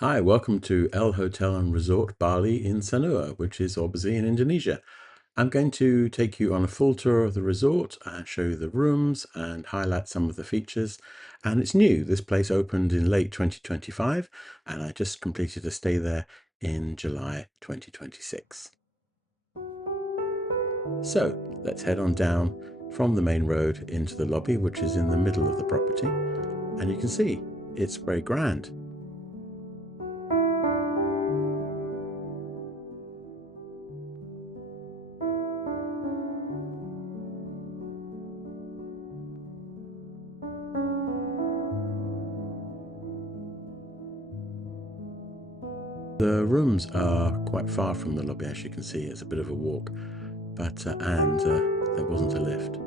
Hi, welcome to El Hotel and Resort Bali in Sanur, which is obviously in Indonesia. I'm going to take you on a full tour of the resort and show you the rooms and highlight some of the features. And it's new. This place opened in late 2025 and I just completed a stay there in July 2026. So let's head on down from the main road into the lobby, which is in the middle of the property. And you can see it's very grand. The rooms are quite far from the lobby, as you can see. It's a bit of a walk, but there wasn't a lift.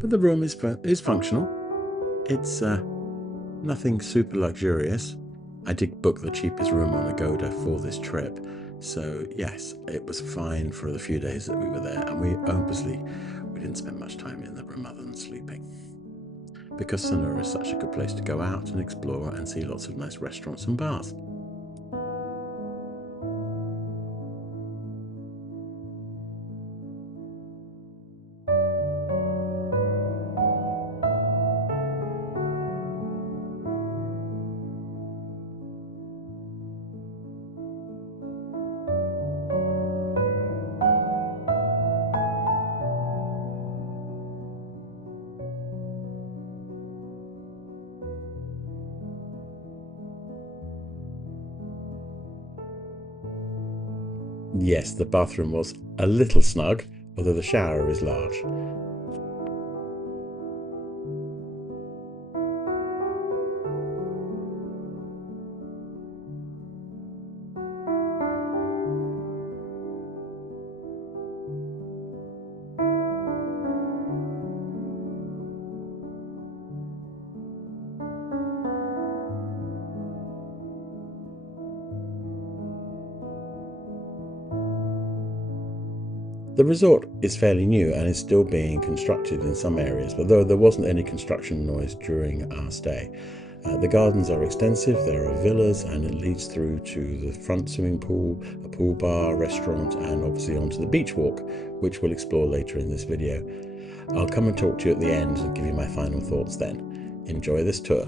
But the room is functional. It's nothing super luxurious. I did book the cheapest room on Agoda for this trip, so yes, it was fine for the few days that we were there, and we didn't spend much time in the room other than sleeping. Because Sanur is such a good place to go out and explore and see lots of nice restaurants and bars. Yes, the bathroom was a little snug, although the shower is large. The resort is fairly new and is still being constructed in some areas, but though there wasn't any construction noise during our stay. The gardens are extensive, there are villas, and it leads through to the front swimming pool, a pool bar, restaurant, and obviously onto the beach walk, which we'll explore later in this video. I'll come and talk to you at the end and give you my final thoughts then. Enjoy this tour.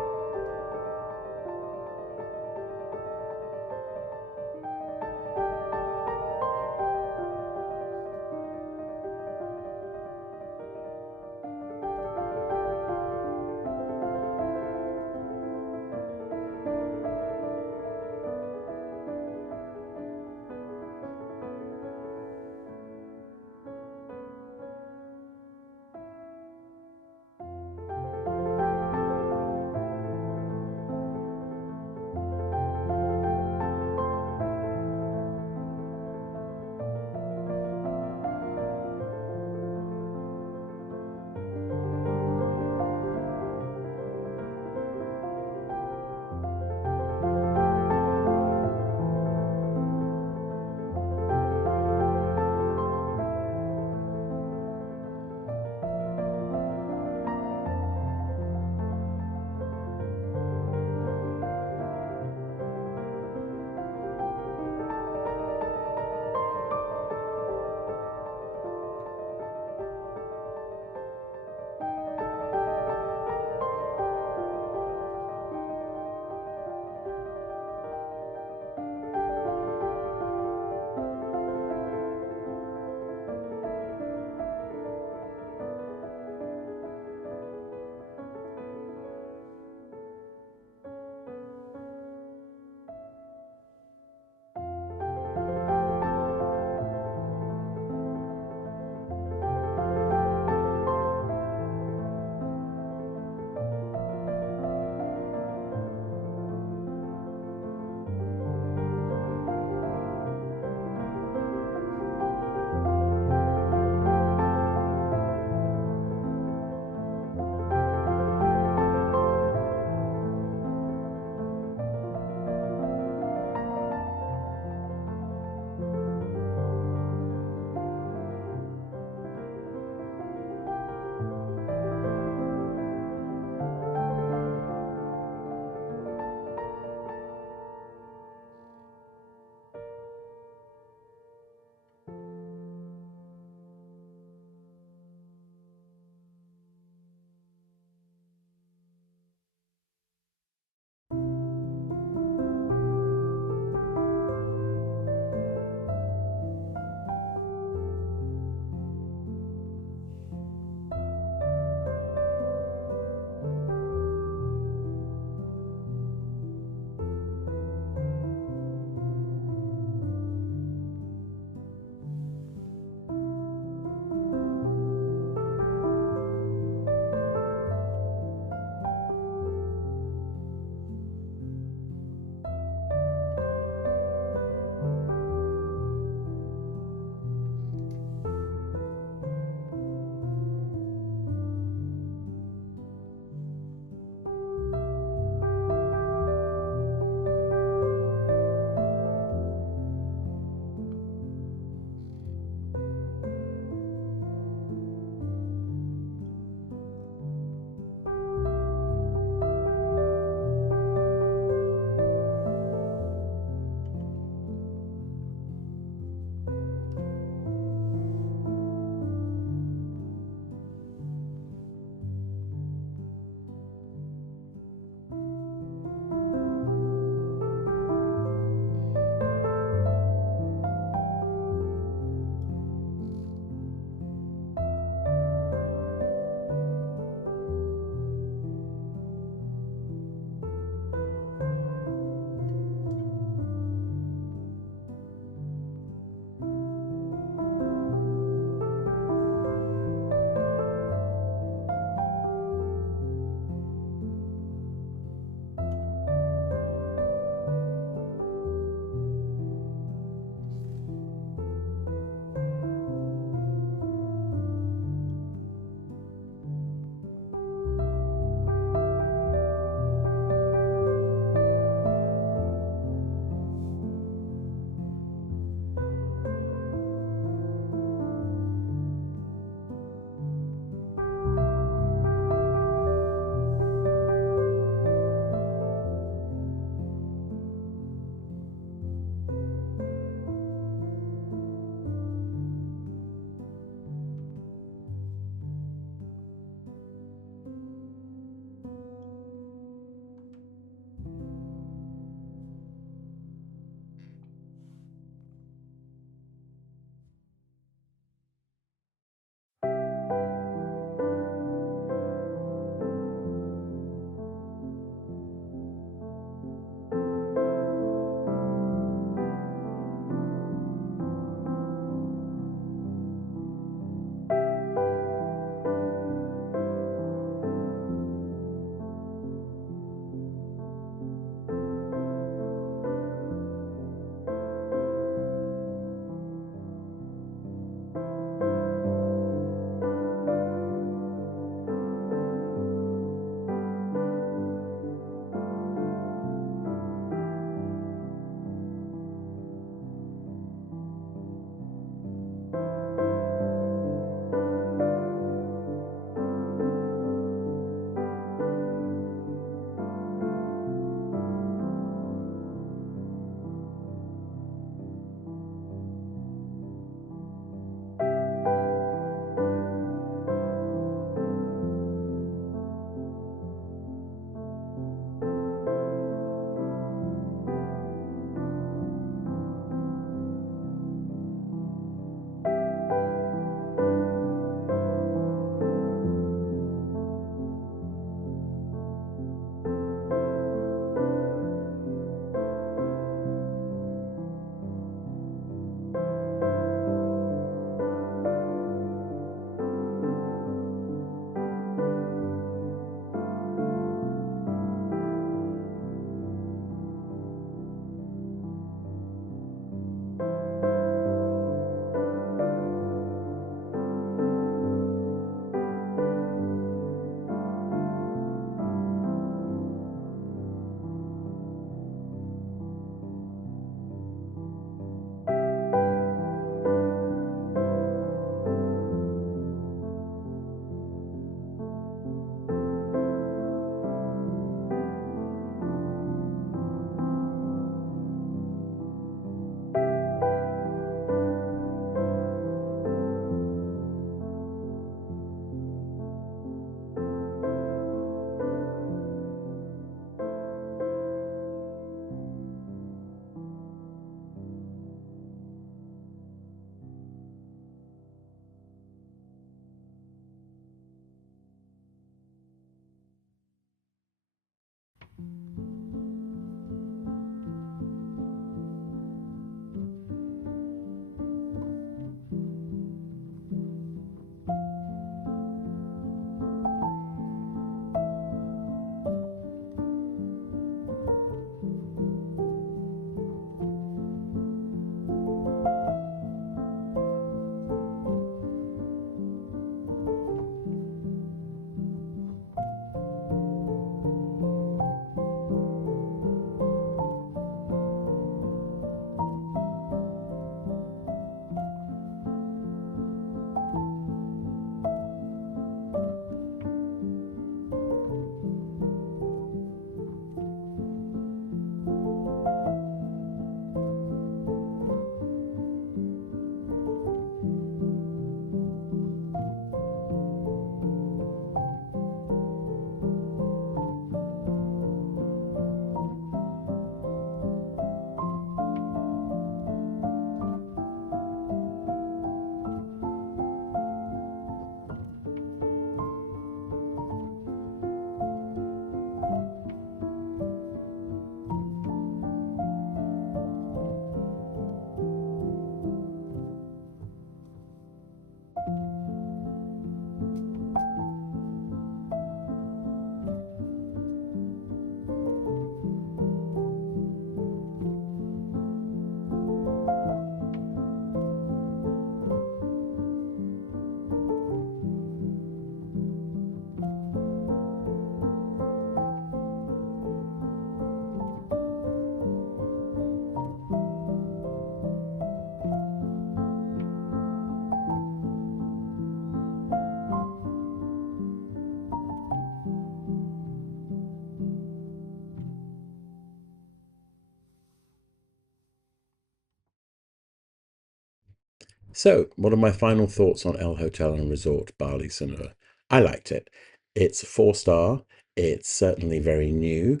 So, what are my final thoughts on El Hotel and Resort Bali Sanur? I liked it. It's a 4 star. It's certainly very new,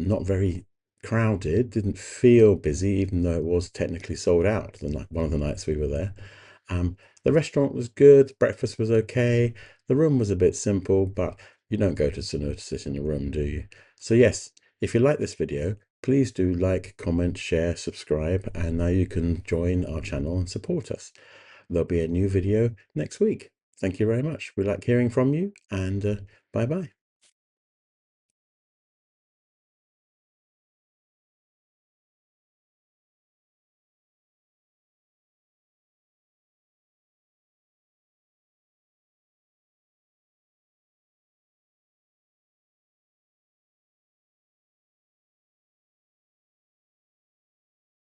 not very crowded, didn't feel busy, even though it was technically sold out one of the nights we were there. The restaurant was good, breakfast was okay, the room was a bit simple, but you don't go to Sanur to sit in a room, do you? So yes, if you like this video, please do like, comment, share, subscribe, and now you can join our channel and support us. There'll be a new video next week. Thank you very much. We like hearing from you, and bye bye.